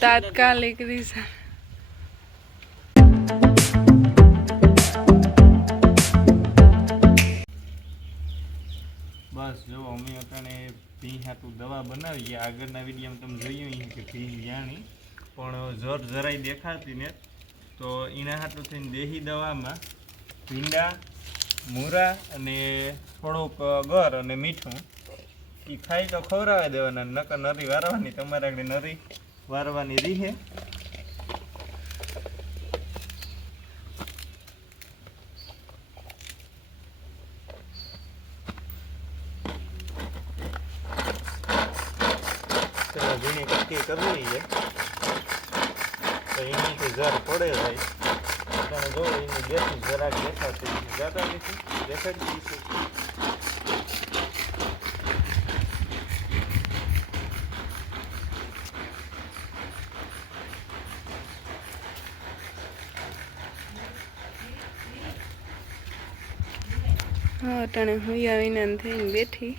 તાત્કાલિક રીઝન બસ જો અમે અટાણે ભીં હાટું દવા બનાવીએ. આગળના વિડીયોમાં તમે જોયું કે ભીં જાણી પણ જર જરાય દેખાતી ને, તો એના હાટું થઈને દેશી દવામાં ભીંડા, મૂરા અને થોડુંક ગર અને મીઠું એ ખાઈ તો ખવડાવી દેવાના. નકર નરી વારવાની, તમારે આગળ નરી વારવાની રીહે. ઝીણી કટકી કરવી છે તો એની જર પડે જાય. તમે જો એની બેસી જરાક દેખાતી જાતા નથી, દેખાડતી છે. હા અટાણે હું આવીને થઈને બેઠી.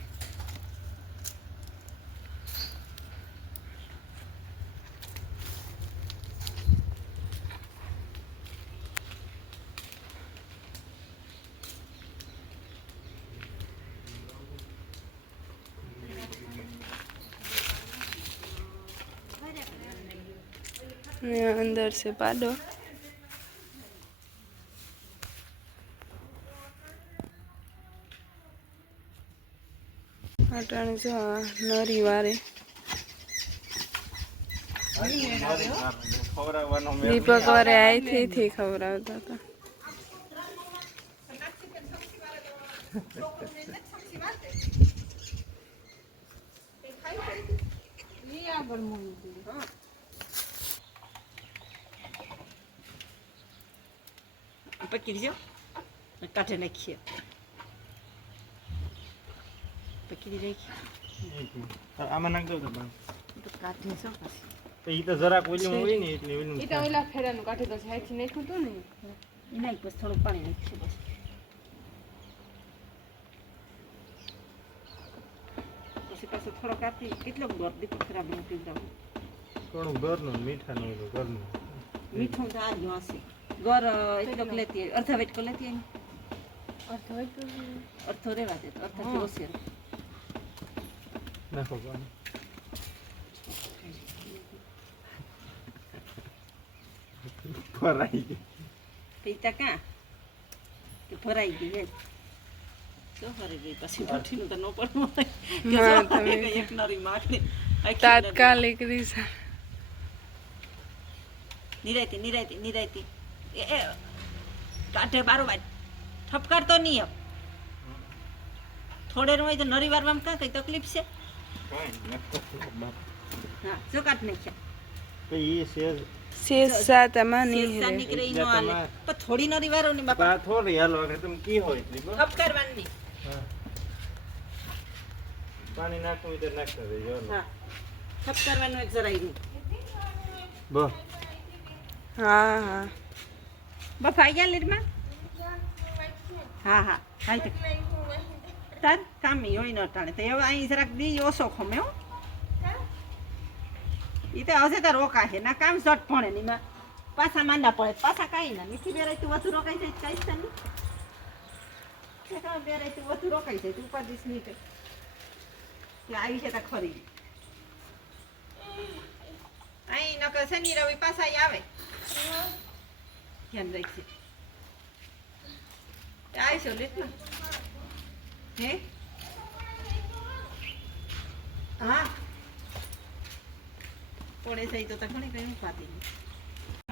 अंदर से पाडो अटाणे जो नरी वारे दीपक वारे आई थी खवरावता था. પકડી જો કાઢે નાખીએ, પકડી રાખીએ આમાં નાખ દો તો કાઢે છો પછી એ તો જરાક ઓલું હોય ને એટલે ઓલું ઈ તો ઓલા ફેરાનું કાઢે તો સાઈડથી નાખ્યું હતું ને એ નાખ, બસ થોડું પાણી નાખીશું બસ. પછી પાછું થોડોક આપી કેટલો ગોળ દીકરો ખરાબ ન પીવડાવું. થોડું ઘરનું મીઠાનું ઘરનું મીઠું તો આ જ હશે. ગોર એટલોક લેતી આવી, અડધા વેટકો લેતી આવી, અડધો રેવા દે તો અડધાથી ઓછી નાખો પાણી. ભરાઈ ગઈ પીતા ક્યાં કે ભરાઈ ગઈ હે તો ભરી ગઈ. પછી ભઠ્ઠીનું તો ન પડવું એક નારી માખણી તાત્કાલિક રીઝન નિરાયતી એ કાઢે બારોબાર ઠપકારતો નહીં. થોડે હોય તો નરી વારવામાં કાં કઈ તકલીફ છે? હા જો કાઢ નાખ્યા તો એ સેજ शेष सात मानी है નીકળે ઈ નો હાલે પણ થોડી નરી વારો ને બાપા બા થોડી હાલો કે તમે કી હોય એટલી બસ. ઠપકારવાની. હા પાણી નાખવું તો નાખતા રહેજો. હા ઠપકારવાનું એક જરાય નહીં. બસ हाँ हाँ બફા આયા લીરમાં હા હા હાલ તાર કામ ઈ હોય ન ટાણે તો હવે અહીં જરાક દી ઓછો ખમે હો. ઈ તો હશે તો રોકા છે ના કામ ઝટ ભણે ની માં પાછા માંડા પડે પાછા કાંઈ ના નીચે બેરાય તું વધુ રોકાઈ જાય કાંઈ છે નહીં. બેરાય તું વધુ રોકાઈ જાય તું ઉપાધિશ નહીં કઈ કે આવી છે તો ખરી અહીં નકર શનિ રવિ પાછા ઈ આવે ધ્યાન રાખજે. આવીશું લીધું હે હા પડે થઈ તો ઘણી કઈ ઉપાધી નહીં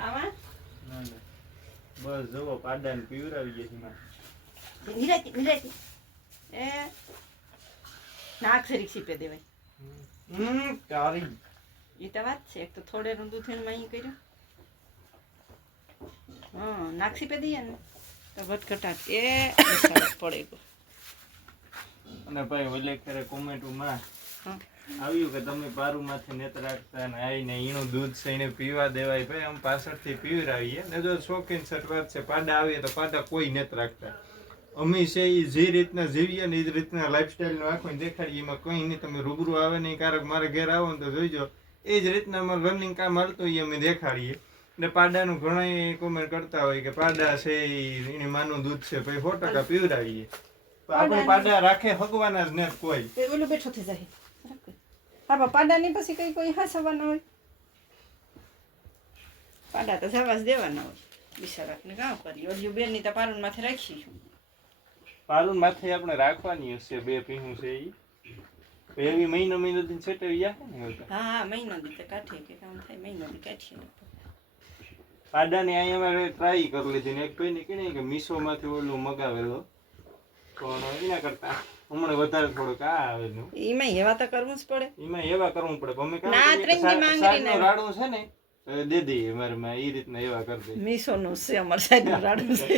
આવા ના ના બસ જવો પાડાને પીવરાવી ગઈ છે માં. નિરાતી એ નાક સરી સીપે દેવાય. તારી એ તો વાત છે. એક તો થોડે રૂંધું થઈને માં કર્યું. હા નાક સીપે દઈએ ને તો વધઘટાટ એ પડે ગયો. અને ભાઈ ઓલે કરે કોમેન્ટમાં હા આવ્યું કે તમે પારુમાંથી નેત રાખતા ને આવીને ઈનું દૂધ છે એને પીવા દેવાય. ભાઈ આમ પાછળથી પીવરાવીએ ને જો શોખીન સટવાત છે પાડા આવીએ તો પાડા કોઈ નેત રાખતા. અમે છે એ જે રીતના જીવીએ ને એ જ રીતના લાઈફસ્ટાઈલનું આખું દેખાડીએ. એમાં કંઈ નહીં. તમે રૂબરૂ આવે નહીં ક્યારેક મારે ઘેર આવો ને તો જોઈજો એ જ રીતના અમારું રનિંગ કામ હાલતું હોય અમે દેખાડીએ. ને પાડાનું ઘણા કોમેન્ટ કરતા હોય કે પાડા છે એને માનું દૂધ છે ભાઈ 100% પીવડાવીએ. તો આપણે પાડા રાખે હગવાના જ નથી કોઈ. એ ઓલું બેઠો થઈ જાય. હા પાડાની પછી કઈ કોઈ હસવાના હોય. પાડા તો જવા જ દેવાના હોય. બિચારાને કામ કરી ઓલિયું બેનની તો પારુન માથે રાખીશું. પાલુન માથે આપણે રાખવાની હશે 2 પીહું છે ઈ. એવી મહિનો થી સેટવી જાય ને હવે તો. હા મહિનો દી તો કાઠી કે કામ થાય મહિનો દી કાઠી. પાડાની અહીંયા અમે ટ્રાય કરી લીધી ને એક કોઈને કીધું કે મીશો માંથી ઓલું મગાવેલો પણ એના કરતા હમણાં વધારે થોડુંક આ આવેલું. એમાં એવા તો કરવું જ પડે. એમાં એવા કરવું પડે અમે કામ ના, ત્રણની માંગણી સાઈડનું રાડું છે ને દે દઈએ મારે માં ઈ રીતના એવા કરી દઈએ. મીશોનું છે અમાર સાઈડનું રાડું છે.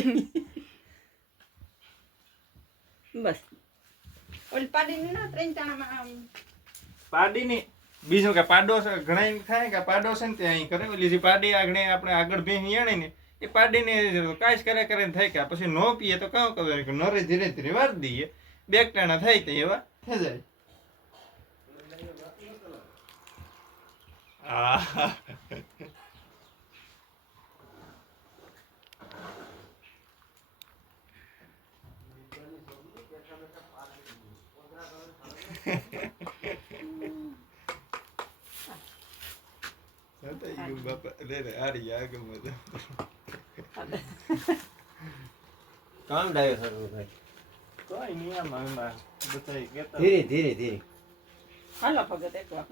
બસ ઓલી પાડીની ના 3 તાણામાં પાડીની બીજું કે પાડો છે ઘણા એમ થાય કે પાડો છે ને તે અહીં કરે ઓલી જે પાડી આગળ આપણે આગળ ભેંસ યાણે ને એ પાડીને કાંઈ કરે કરે થાય કે પછી નો પીએ તો કાં કરે કે નરે ધીરે ધીરે વાર દઈએ 2 ટાણા થાય તો એવા થઈ જાય. આ બાપા રે આરી આગળ મજા કામ ડાયો થતો ભાઈ કોઈ નહીં આમાં એમાં બધાય કહેતા ધીરે ધીરે ધીરે હાલો ભગત એક વાર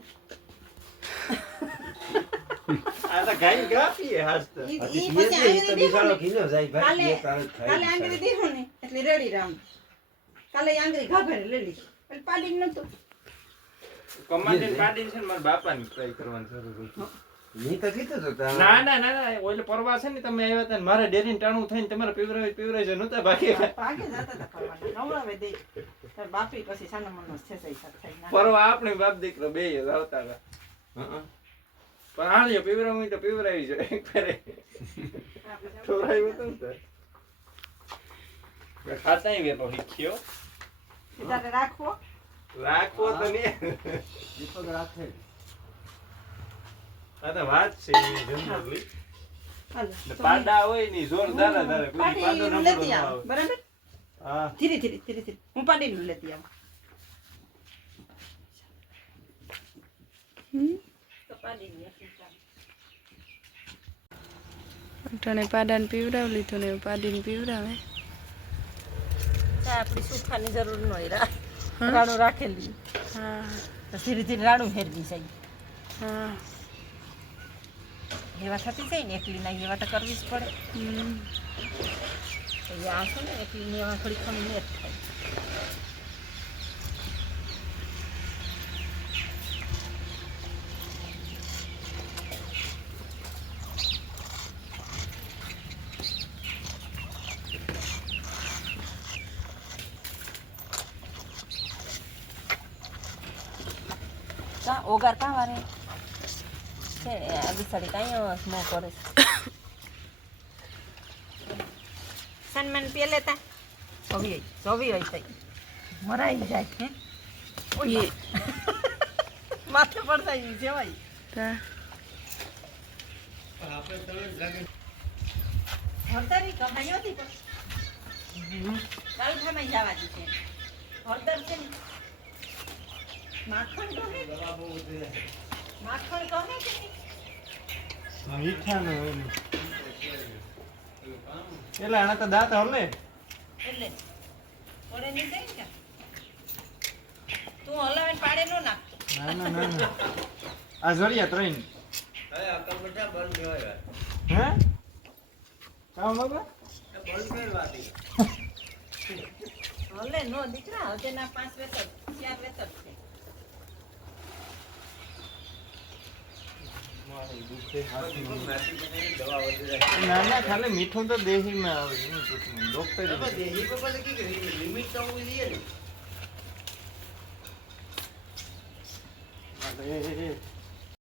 આ તો ગાય ગાપીએ હાસ્તા ઈ પછી પછી તો આંગળી બિચારો દેખો ખીનો જાય ભાઈ કાલે એ તારે કાલે આંગળી ખાઈ દેખો ને એટલે રેડી રામ કાલે આંગળી ઘાઘરે લઈ લીધી એટલે પાડી નતું કમાન્ડર પાડી છે ને મારા બાપાની ટ્રાય કરવાની જરૂર હતી. ની તો કીધું તો તારે ના ના ના ના ઓલે પરવા છે ને તમે આવ્યા હતા ને મારે ડેરીને ટાણું થઈને તમારે પીવરાય છે નહોતા બાકી ભાગે જતા હતા ફરવાના નવરાવે દે તાર બાપી પછી સાનો મનો છે સહી થાય ના પરવા આપણે બાપ દીકરો બે જ આવતા હતા. હં પણ આળીએ પીવરાવું હોય તો પીવરાવી છે એક ફેરે પીવરાવ્યું હતું ને તો ખાતાય વેલો શીખ્યો તારે રાખવો રાખવો તો નહીં દીપક રાખે આ તો વાત છે જનરલી હાલો પાડા હોય ની જોરદાર ધારે કોઈ પાડો પાડી નંબર લેતી ન આવ આવે. બરાબર હા ધીરે ધીરે ધીરે ધીરે હું પાડીને લેતી આવું તો પાડીને લેતી અટાણે પાડાને પીવડાવી લીધું ને પાડીને પીવડાવે. ચા આપણી સુખાની જરૂર ન હોય રાણું રાખેલી હા તો ધીરે ધીરે રાણું ફેરવી જાય હા એવા થતી જાય ને એકલી ના એવા તો કરવી જ પડે હમ. તો એ આ છે ને એકલી એવા થોડી ખમી ને જ થાય કા ઓગાર કા વારે છે આ બિસાડી કાંઈ સ્મોક કરે છે સન્માન પીએ લેતા સોવી હોય તઈ મરાઈ જાય હે ઓય માથે પડતા ઈ જેવાય તા હળદરી કમાઈ હતી પણ કાલ ખાઈ જવા દીધી હળદર છે ને માખણ ગમે માખણ ગમે કે નહીં? મીઠા નો એલા આના તો દાંત હલે એટલે ઓરે નહીં જાય ને તું હલાવે પાડે નો નાખ ના ના ના ના આ જરિયા ત્રણ હવે આકા બધા બંધ કહેવાય હે કામ બાબા બંધ કરવાતી હલે નો દીકરા હવે ના 5 વેતર 4 વેતર છે દવા વધી ના ના ખાલી મીઠું તો દેહીમાં આવે એનું કશું નહીં. ડોક્ટર જાય દેહી પર પછી કે લિમિટ તો હોવી જોઈએ ને એ